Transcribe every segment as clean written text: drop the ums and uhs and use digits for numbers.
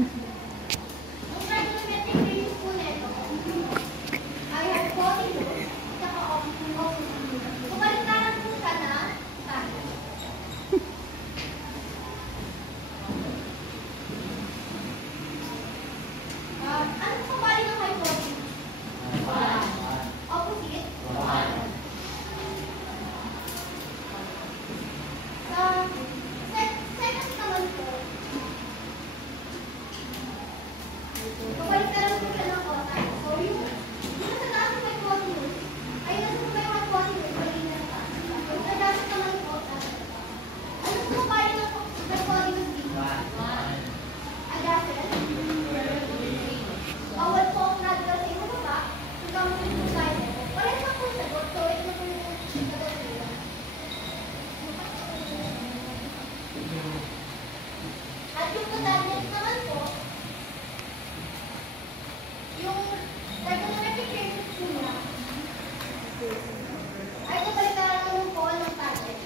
Ang trigonometric range po nito ay hypotenuse at opposite. Kubaliktaran po siya na tangent. Ano po bali ng hypotenuse? Opposite? Second naman po, kubaliktaran po siya ng cosine. So, yung nasa taas ng hypotenuse ay nasa po yung hypotenuse bali ng taas. Adjacent naman po, ano po bali ng hypotenuse dito? Adjacent? Bawal po ang radical sa ibang baba, hanggang po yung side. Wala na po sagot, so ito na po yung sagot nila. At yung tangent naman po, yung trigonometric range po niya, ay kabaliktaran naman po ng tangent.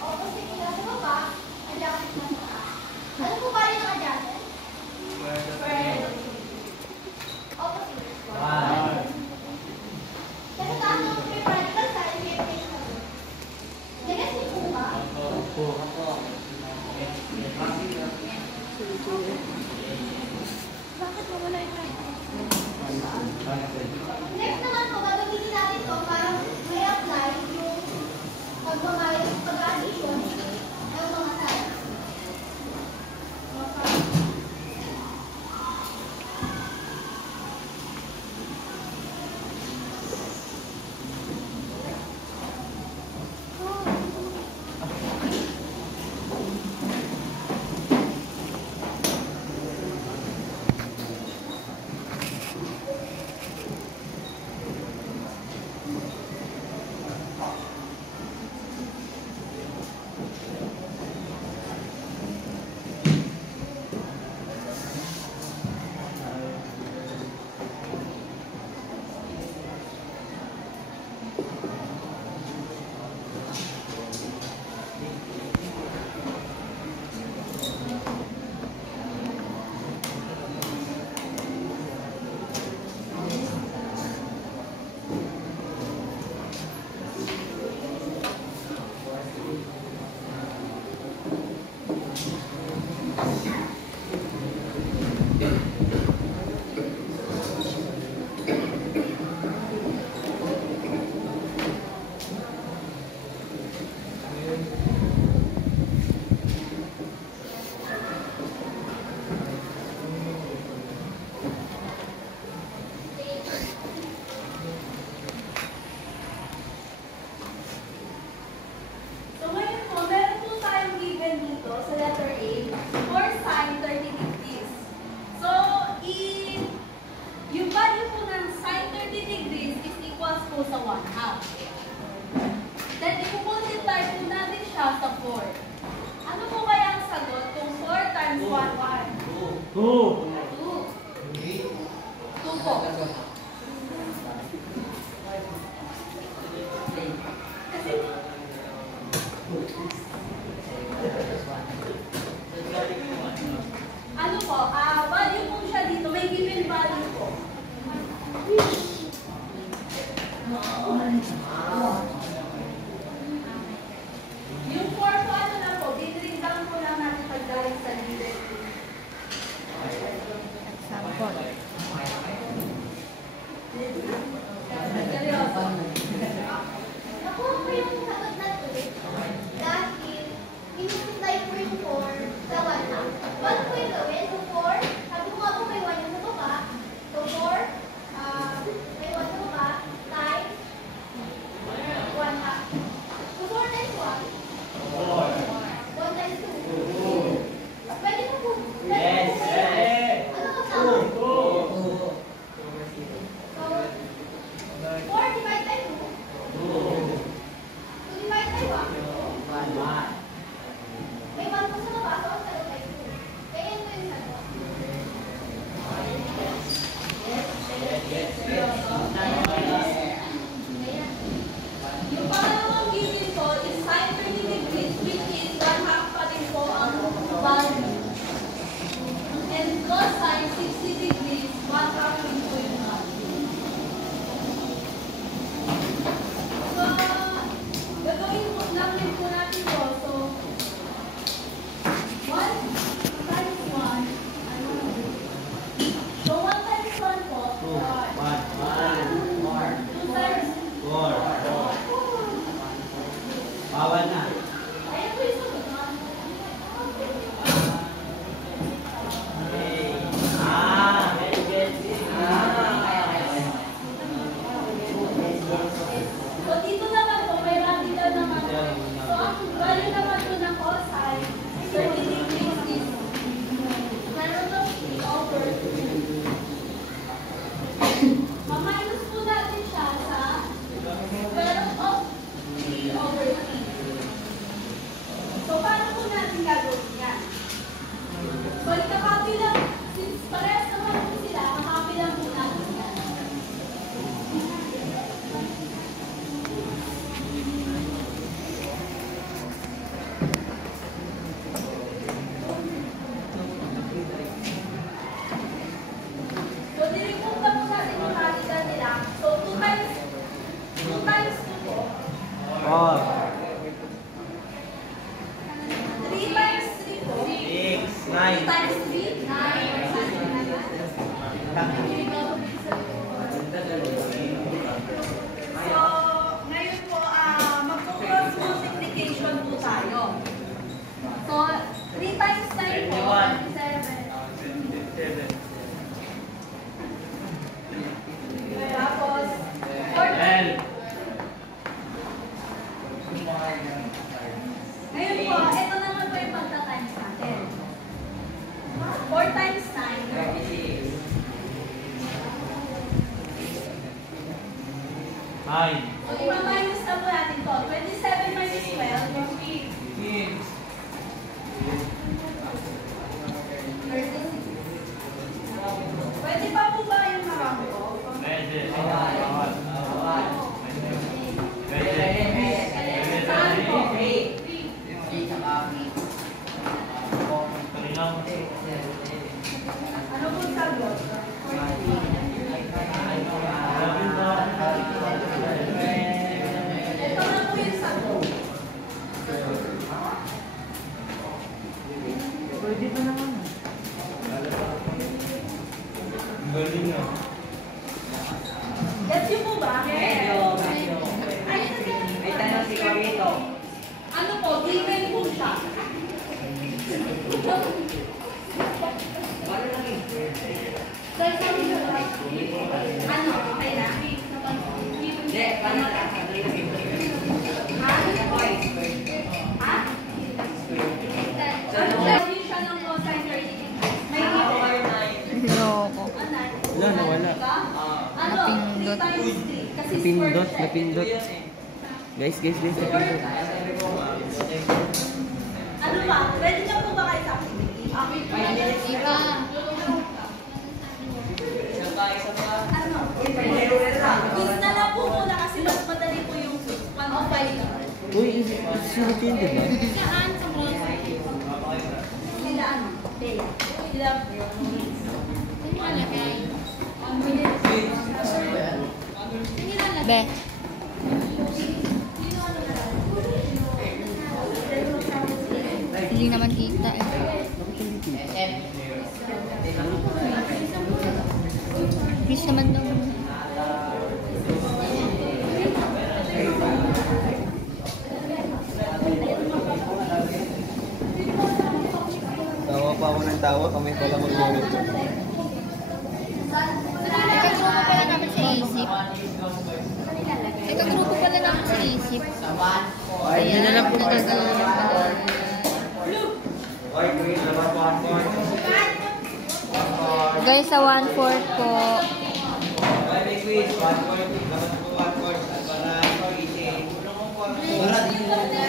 Opposite nila sa baba, adjacent na sa taas. Ano po bali ng adjacent? Opposite. Kasi taas naman po yung radical side, may place na po. Ganyan si po ba? Bakit mawala yung Next naman po, gagamitin natin ito para may apply yung pag-addition ng mga side. Dahil, in-multiply po yung 4 sa 1 half. 1 po yung gawin, so 4 times 3? 9. So, ngayon po, magpo-cross multiplication po tayo. So, 3 times 9 po, 27. Tapos, 10. ngayon po, ito naman po yung pagta-times natin. 4 times 9. 9. So, ipa-minus na po natin to. 27 minus 12, 36. Pwede pa po ba yung marami ko? Pwede. Saan po? Ano po sagot? Ito na po yung sagot. Pwede pa naman. Galing na. Yes, yun po ba? May tanong si Corito. Ano po? Given po siya. Sir, sabi ko ba? Ano? Okay na? Hindi, paano ka? Ha? Ha? Sabi siya ng cosine 30. May Loko. Wala, nawala. Ano? Napindot. 3 times 3. Kasi Napindot, square siya. napindot. Guys, napindot. Ano ba? Ready na po ba kayo sa akin? Iba. Ano? Quiz na lang po muna kasi mas madali po yung 105. Uy, sulit yun, di ba? Saan sa mall? Sila ano? Bea. Sila Saan nilalagay? Saan nilalagay? Be. Hindi naman kita eh. Please naman daw. Tawa pa ako ng tawa, kami pala mag-monitor. Ikagrupo pala namin sa isip. Ikagrupo pala namin sa isip. Ayan na lang po gagawin. Guys, sa 1/4 po. May quiz, 1 point, dapat po 1 point. Para easy.